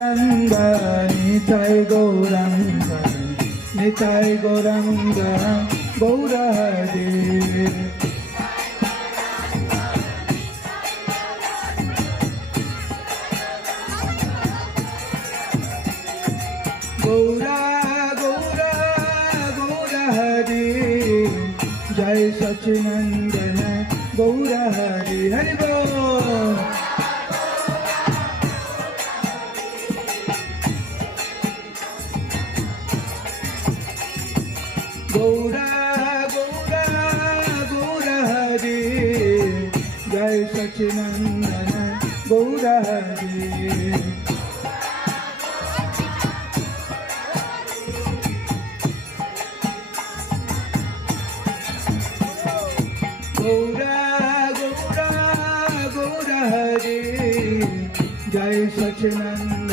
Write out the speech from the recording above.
निताय गौरङ्ग निताय गौरङ्ग गौरहरे गौरा गौरा गौरहरे जय सचिनन्दन गौरहरे हरि बोल গৌরা গৌরা গৌর হরে। জয় সচিনন্দন গৌর হরে। গৌরা গৌরা গৌর হরে। জয় সচিনন্দন।